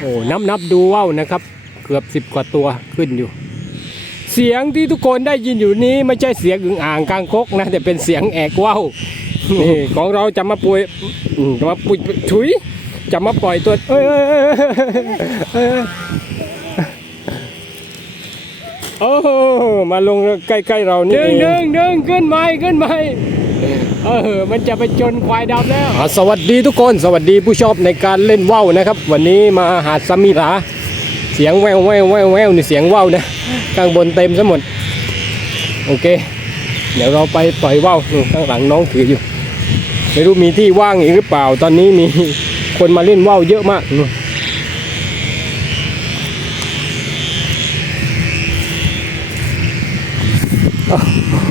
โอ้นับนับดูว่าวนะครับ เกือบสิบกว่าตัวขึ้นอยู่ เสียงที่ทุกคนได้ยินอยู่นี้ไม่ใช่เสียงอึ่งอ่างกลางคกนะแต่เป็นเสียงแอกว่าวนี่ของเราจะมาปุยจะมาปุยถุยจะมาปล่อยตัวเอ้ยเอ้ยเอ้ยเอ้ยเอ้ยโอ้มาลงใกล้ๆเรานี่ดึงดึงดึงขึ้นไหมขึ้นไหม เออมันจะไปจนควายดำแล้วสวัสดีทุกคนสวัสดีผู้ชอบในการเล่นว่าวนะครับ วันนี้มาหาดสมิลาเสียงแววแววแววแววนี่เสียงว่าวนะข้างบนเต็มซะหมดโอเค เดี๋ยวเราไปปล่อยว่าวข้างหลังน้องถืออยู่ไม่รู้มีที่ว่างอีกหรือเปล่า ตอนนี้มีคนมาเล่นว่าวเยอะมาก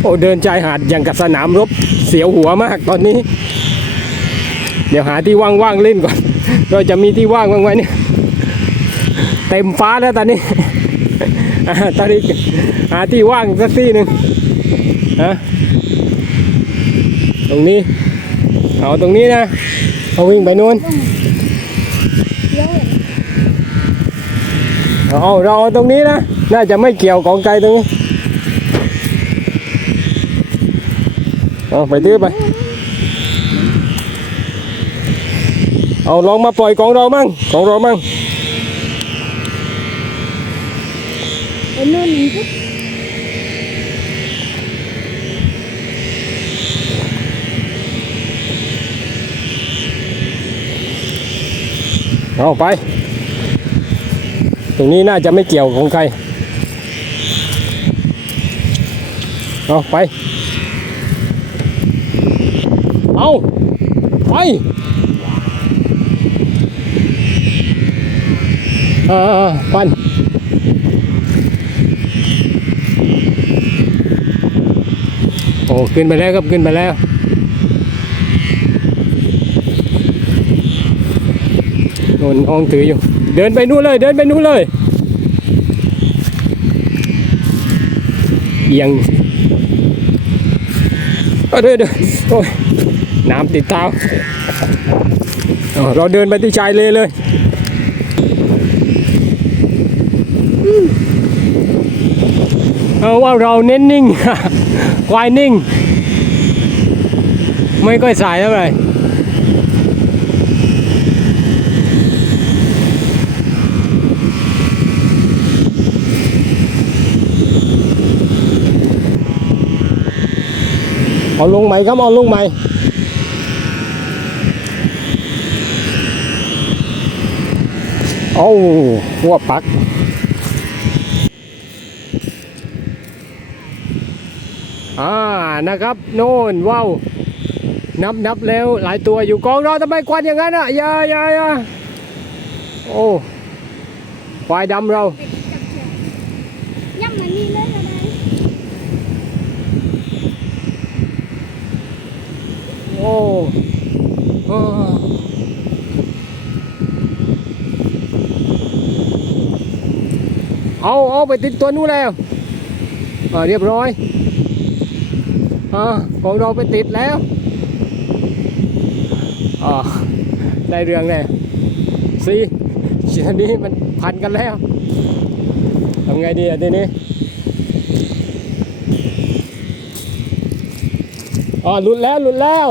โอ้เดินชายหาดอย่างกับสนามรบเสียวหัวมากตอนนี้ เดี๋ยวหาที่ว่างๆเล่นก่อนเราจะมีที่ว่างบ้างไหมเนี่ยเต็มฟ้าแล้วตอนนี้อตอนนี้หาที่ว่างสักที่หนึ่งฮะตรงนี้ เอาตรงนี้นะเอาวิ่งไปนู่นเอาเราเอาตรงนี้นะ น่าจะไม่เกี่ยวของไกลตรงนี้ เอาไปตื้อไป เอาลองมาปล่อยของเรามั่งของเรามั่งไอ้นู่นนี่ปุ๊บเอาไป ตรงนี้น่าจะไม่เกี่ยวของใคร เอาไป เอาไปอ่าๆปันโอ้ขึ้นไปแล้วครับขึ้นไปแล้วนนห้องถืออยู่ เดินไปนู่นเลย เดินไปนู่นเลยเอียงเอาเดินเดินโอ้ย น้ำติดเท้าเราเดินไปที่ชายเลยเลยเอาว่าเราเน้นนิ่งควายนิ่ง ไม่ค่อยสายเท่าไหร่เอาลงใหม่ครับเอาลงใหม่ เอาหัวปัก อ่า นะครับ โน่นว้าว นับนับแล้วหลายตัวอยู่กองเราทำไมควันอย่างนั้นอะอย่าอย่าอย่าโอ้ควายดำเราย่ำมันนี่เลยอะไรโอ้ เอาเอาไปติดตัวนู้นแล้วเรียบร้อยอ่าของเราไปติดแล้วอได้เรื่องแน่สิทีนี้มันพันกันแล้วทำไงดีอะทีนี้อ๋อหลุดแล้วหลุดแล้ว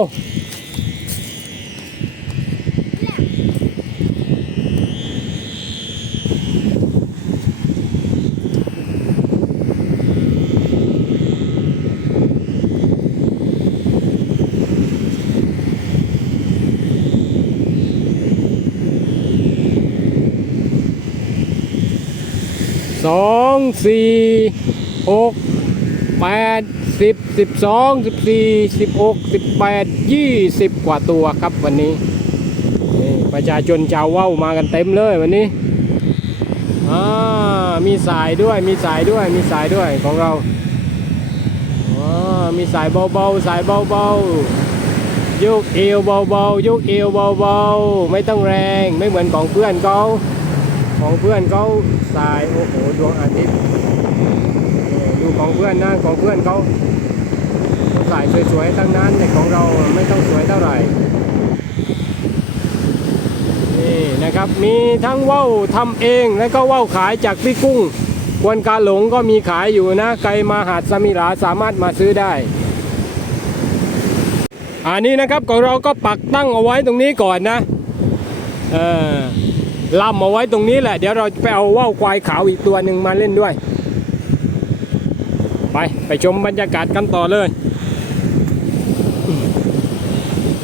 สองสี่หกแปดสิบสิบสองสิบสี่สิบหกสิบแปดยี่สิบกว่าตัวครับวันนี้นี่ประชาชนชาวว่าวมากันเต็มเลยวันนี้อ่ามีสายด้วยมีสายด้วยมีสายด้วยของเราอ่ามีสายเบาๆสายเบาๆยกเอวเบาๆยกเอวเบาๆไม่ต้องแรงไม่เหมือนของเพื่อนเขา ของเพื่อนเขาสายโอ้โหดวงอาทิตย์ดูของเพื่อนนะของเพื่อนเขาสายสวยๆทั้งนั้นแต่ของเราไม่ต้องสวยเท่าไหร่นี่นะครับมีทั้งว่าวทำเองแล้วก็ว่าวขายจากพี่กุ้งควนกาหลงก็มีขายอยู่นะใครมาหาดสมิลาสามารถมาซื้อได้อันนี้นะครับของเราก็ปักตั้งเอาไว้ตรงนี้ก่อนนะเออ ล่ำเอาไว้ตรงนี้แหละ เดี๋ยวเราไปเอาว่าวควายขาวอีกตัวหนึ่งมาเล่นด้วย ไปไปชมบรรยากาศกันต่อเลย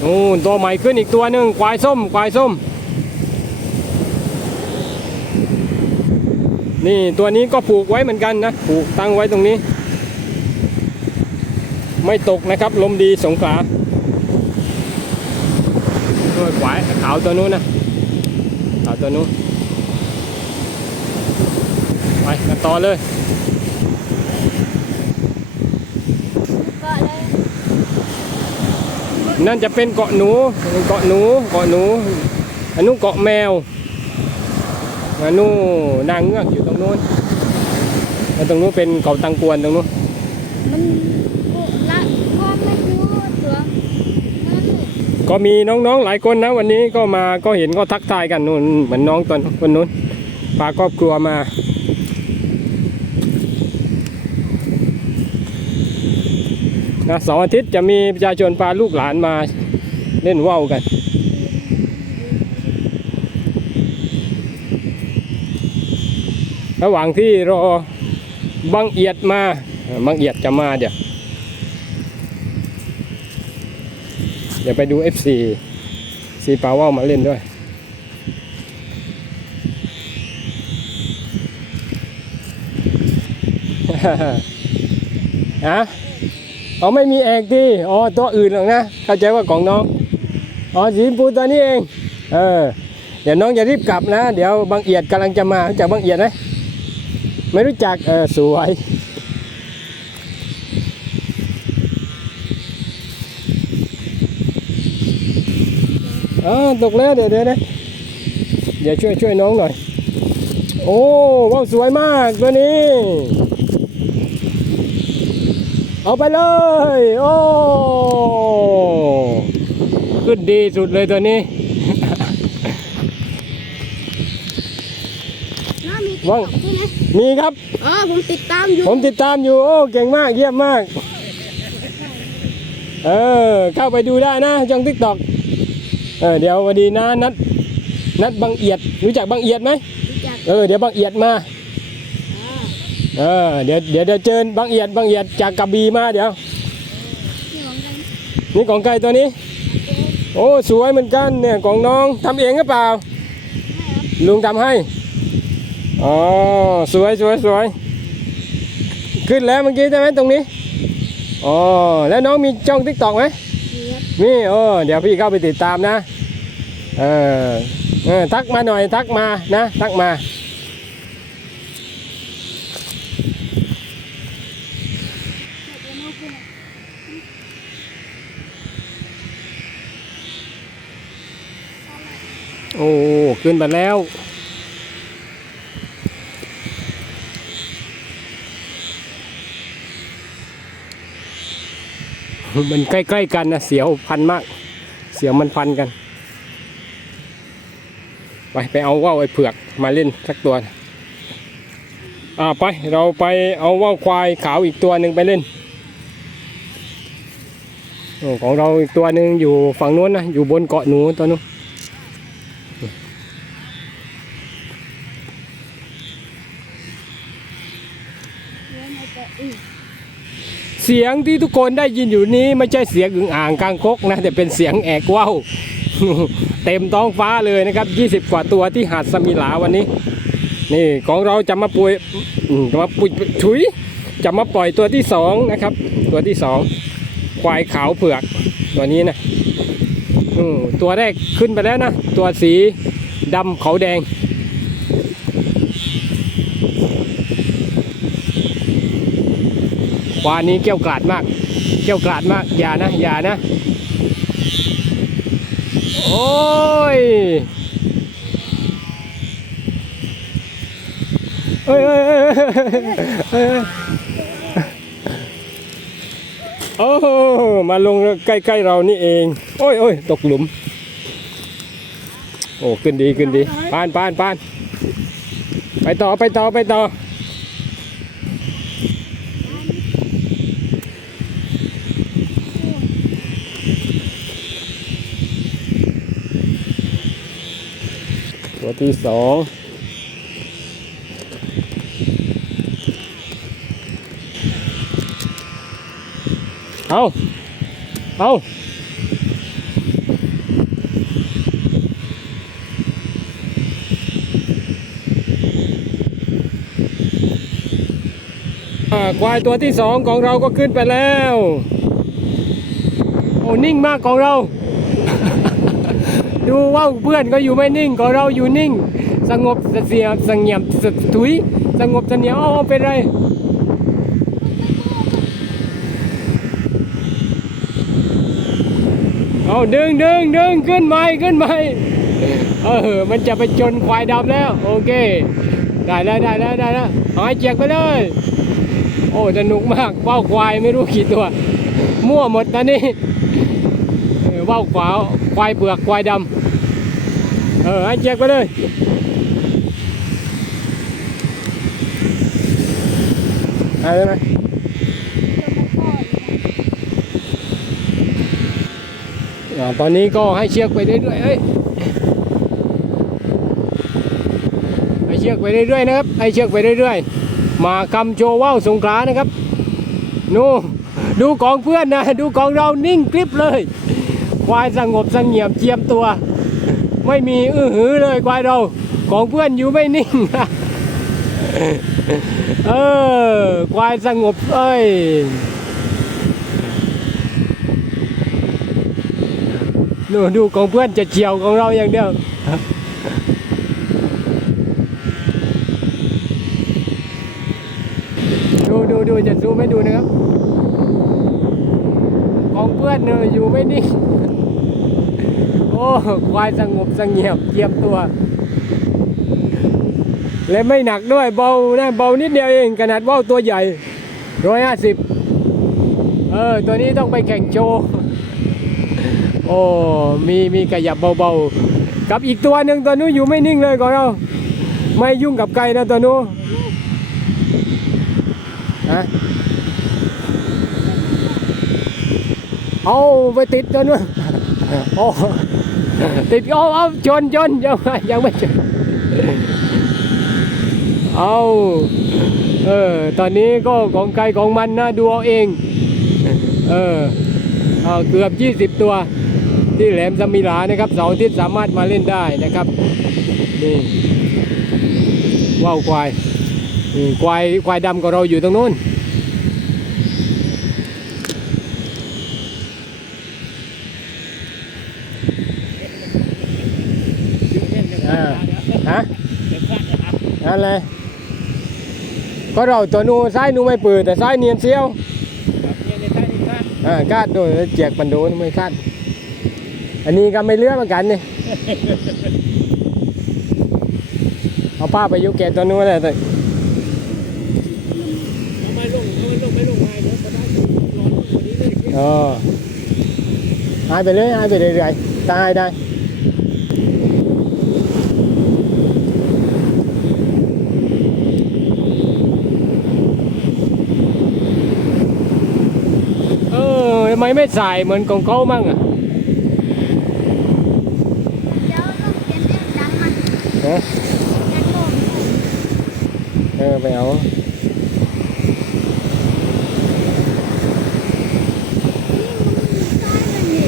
โอ้ตัวใหม่ขึ้นอีกตัวหนึ่งควายส้มควายส้ม นี่ตัวนี้ก็ผูกไว้เหมือนกันนะผูกตั้งไว้ตรงนี้ ไม่ตกนะครับลมดีสงขลาตัวขวายขาวตัวนู้นนะ ตัวนู้นไปกันต่อเลยก็เลยนั่นจะเป็นเกาะหนู เกาะหนู เกาะหนู อันนู้นเกาะแมว อันนู้นนางเงือกอยู่ตรงนู้น แล้วตรงนู้นเป็นเกาะตังกวนตรงนู้น มันกูละก็ไม่รู้ตัวนั่น ก็มีน้องๆหลายคนนะ วันนี้ก็มาก็เห็นก็ทักทายกันนู่นเหมือนน้องตอนคนนู้นพาครอบครัวมา นะเสาร์อาทิตย์จะมีประชาชนพาลูกหลานมาเล่นว่าวกันระหว่างที่รอบังเอียดมาบังเอียดจะมาเดี๋ยว เดี๋ยวไปดู FC ซีปาว่ามาเล่นด้วย ฮะเอาไม่มีแอกดิอ๋อตัวอื่นหรอกนะ เข้าใจว่าของน้อง อ๋อสีชมพูตัวนี้เอง เออ เดี๋ยวน้องจะรีบกลับนะ เดี๋ยวบางเอียดกำลังจะมาจักบางเอียดไหมไม่รู้จัก เออ สวย อ่าตกแล้วเดี๋ยวเดี๋ยวเดี๋ยวเดี๋ยวช่วยช่วยน้องหน่อย โอ้ว้าวสวยมากตัวนี้ เอาไปเลย โอ้ขึ้นดีสุดเลยตัวนี้น้ามีว่างใช่ไหมมีครับอ๋อผมติดตามอยู่ ผมติดตามอยู่ โอ้เก่งมากเยี่ยมมาก เออ เข้าไปดูได้นะช่องทิกตอก เออเดี๋ยววันดีนะนัดนัดบางเอียดรู้จักบางเอียดไหมจากเออเดี๋ยวบางเอียดมาเออเดี๋ยวเดี๋ยวเดี๋ยวเจอบางเอียดบางเอียดจากกระบี่มาเดี๋ยวที่ของกันนี่ของใครตัวนี้ โอ้สวยเหมือนกันเนี่ยของน้องทำเองหรือเปล่าลุงทำให้อ๋อสวยสวยสวยขึ้นแล้วเมื่อกี้ใช่ไหมตรงนี้อ๋อแล้วน้องมีช่องทิกตอกไหม นี่โอ้เดี๋ยวพี่เข้าไปติดตามนะ เออเออทักมาหน่อยทักมานะทักมา โอ้ ขึ้นไปแล้ว มันใกล้ๆกันนะเสียวพันมาก เสียวมันพันกัน ไปไปเอาว่าวไอ้เผือกมาเล่นสักตัวอ่าไปเราไปเอาว่าวควายขาวอีกตัวหนึ่งไปเล่นอของเราอีกตัวหนึ่งอยู่ฝั่งนู้นนะอยู่บนเกาะหนูตัวนู้น เสียงที่ทุกคนได้ยินอยู่นี้ไม่ใช่เสียงอึ่งอ่างกลางคกนะแต่เป็นเสียงแอกว่าวเต็มท้องฟ้าเลยนะครับ 20 กว่าตัวที่หาดสมิลาวันนี้ นี่ของเราจะมาปุยมจะมาปุยถุย จะมาปล่อยตัวที่สองนะครับ ตัวที่สองควายขาวเผือกตัวนี้นะตัวแรกขึ้นไปแล้วนะ ตัวสีดำเขาแดง ควายนี้เกี้ยวกราดมาก เกี้ยวกราดมาก อย่านะ อย่านะโอ้ยเอ้ยเอ้ยเอ้ยเอ้ยเอ้ยโอ้มาลงใกล้ๆเรานี่เอง โอ้ยโอ้ยตกหลุม โอ้ขึ้นดีขึ้นดีปานปานปานไปต่อไปต่อไปต่อ ตัวที่สองเอาเอาอ่าควายตัวที่สองของเราก็ขึ้นไปแล้ว โอ้นิ่งมากของเรา ดูว่าเพื่อนก็อยู่ไม่นิ่งขอเราอยู่นิ่ง สงบเสียสงเงียบสถุย สงบเสนียมอ๋อเป็นไรเอาดึงดึงดึงขึ้นไหมขึ้นไหมเออมันจะไปชนควายดำแล้ว โอเค ได้แล้วได้แล้วได้แล้วหายเจียกไปเลย โอ้สนุกมากว่าวควายไม่รู้กี่ตัว มั่วหมดตอนนี้ว่าวขวา ควายเปลือกควายดำเออหายเจียกไปเลยได้ไหมตอนนี้ก็ให้เชือกไปเรื่อยๆเอ้ยให้เชือกไปเรื่อยๆนะครับ ให้เชือกไปเรื่อยๆ มาคำโชว์ว่าวสงขลานะครับ นูดูของเพื่อนนะ ดูของเรานิ่งกริบเลย ควายสงบสงเงียมเจียมตัว ไม่มีอื้อหือเลยควายเรา ของเพื่อนอยู่ไม่นิ่งเออควายสงบเอ้ยดูดูของเพื่อนจะเฉียวของเราอย่างเดียวดูดูดูจะซูมให้ดูนะครับ ของเพื่อนเนี่ยอยู่ไม่นิ่ง อ้ควายสงบสงเงียบเจียมตัว และไม่หนักด้วยเบานะเบานิดเดียวเองขนาดว่าวตัวใหญ่ร้อยห้าสิบเออตัวนี้ต้องไปแข่งโชว์โอ้มีมีขยับเบาๆกับอีกตัวหนึ่งตัวนู้นอยู่ไม่นิ่งเลยของเรา ไม่ยุ่งกับไก่นะตัวนู้นฮะเอาไปติดตัวนู้น โอ้ติดเอาเอาชนชนยังไม่ยังไม่ชนเอาเออตอนนี้ก็ของใครของมันนะดูเอาเอง เออเอาเกือบ 20 ตัว ที่แหลมสมิลานะครับเสาร์ทิตย์สามารถมาเล่นได้นะครับนี่ว่าวควายควายควายดำของเราอยู่ตรงนู้นอ่าฮะ นั่นเลยก็เราตัวนู้นซ้ายนู้นไม่เปิดแต่ซ้ายเนียนเซียวอ่าคาดโดยเจียกปันโดนไม่คาดอันนี้ก็ไม่เลือกเหมือนกันนี่เอาป้าไปอยุแกตัวนู้นเลยแต่ไม่ลงไม่ลงไม่ลงไม่ลงก็ได้ร้อนกว่านี้เลยเออหายไปเลยหายไปเรื่อยๆตายได้เออทำ ไมไม่ใส่เหมือนของเขามั่งอะเดี๋ยวต้องเปลี่ยนเรื่องดังมันฮะแจ็คโก้เออไปเอานี่มันซ้ายมันนี่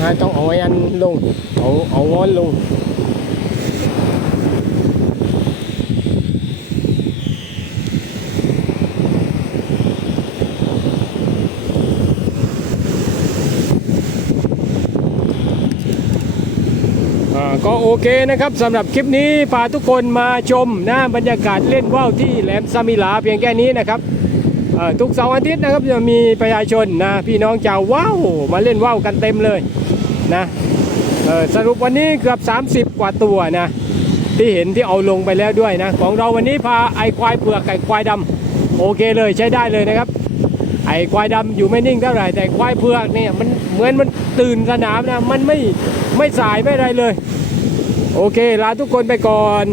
อ่าต้องเอาไอ้อันลง เอาเอางอนลง ก็โอเคนะครับสำหรับคลิปนี้พาทุกคนมาชมนะบรรยากาศเล่นว่าวที่แหลมสมิลาเพียงแค่นี้นะครับทุกเสาร์อาทิตย์นะครับจะมีประชาชนนะพี่น้องชาวว่าวมาเล่นว่าวกันเต็มเลยนะสรุปวันนี้เกือบ 30 กว่าตัวนะที่เห็นที่เอาลงไปแล้วด้วยนะของเราวันนี้พาไอควายเผือกไก่ควายดำโอเคเลยใช้ได้เลยนะครับ ไอ้ควายดำอยู่ไม่นิ่งเท่าไหร่แต่ควายเผือกเนี่ยมันเหมือนมันตื่นสนามนะมันไม่ไม่สายไม่อะไรเลย โอเค ลาทุกคนไปก่อน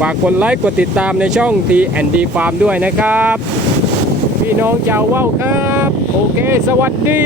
ฝากกดไลค์กดติดตามในช่อง T&D Farm ด้วยนะครับ พี่น้องชาวว่าวครับ โอเค สวัสดี